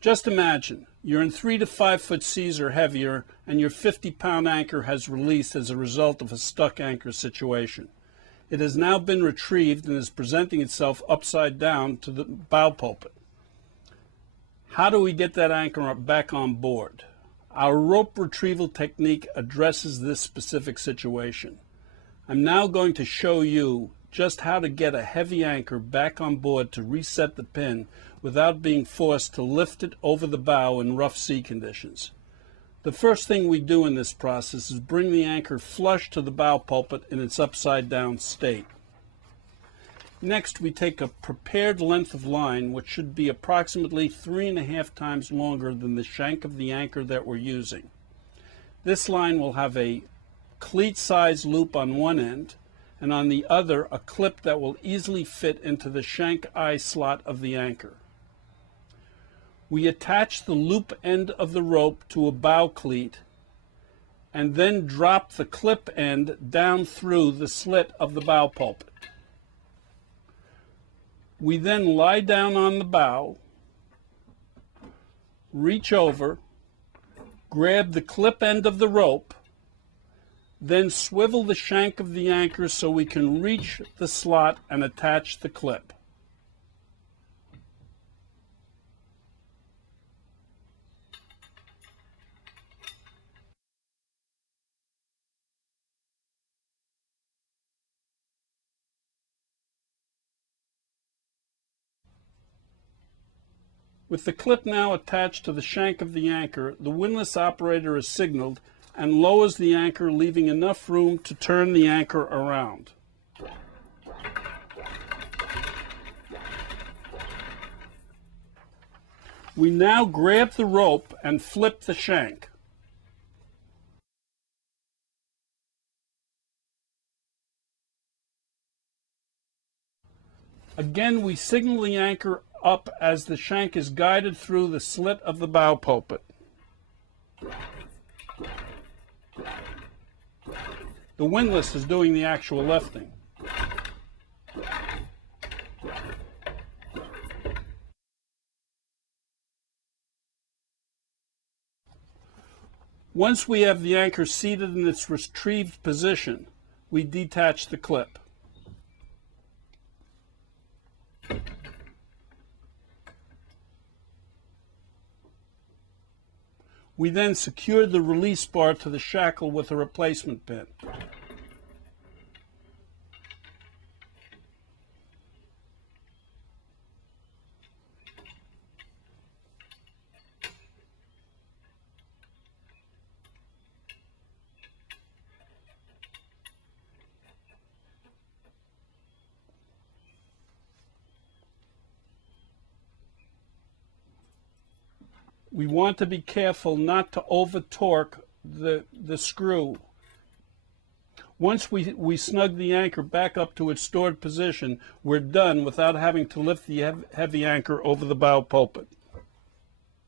Just imagine, you're in 3 to 5 foot seas or heavier, and your 50-pound anchor has released as a result of a stuck anchor situation. It has now been retrieved and is presenting itself upside down to the bow pulpit. How do we get that anchor back on board? Our rope retrieval technique addresses this specific situation. I'm now going to show you just how to get a heavy anchor back on board to reset the pin without being forced to lift it over the bow in rough sea conditions. The first thing we do in this process is bring the anchor flush to the bow pulpit in its upside down state. Next, we take a prepared length of line, which should be approximately 3.5 times longer than the shank of the anchor that we're using. This line will have a cleat size loop on one end, and on the other a clip that will easily fit into the shank eye slot of the anchor. We attach the loop end of the rope to a bow cleat and then drop the clip end down through the slit of the bow pulpit. We then lie down on the bow, reach over, grab the clip end of the rope, then swivel the shank of the anchor so we can reach the slot and attach the clip. With the clip now attached to the shank of the anchor, the windlass operator is signaled and lowers the anchor, leaving enough room to turn the anchor around. We now grab the rope and flip the shank. Again, we signal the anchor up as the shank is guided through the slit of the bow pulpit. The windlass is doing the actual lifting. Once we have the anchor seated in its retrieved position, we detach the clip. We then secure the release bar to the shackle with a replacement pin. We want to be careful not to over-torque the screw. Once we snug the anchor back up to its stored position, we're done without having to lift the heavy anchor over the bow pulpit.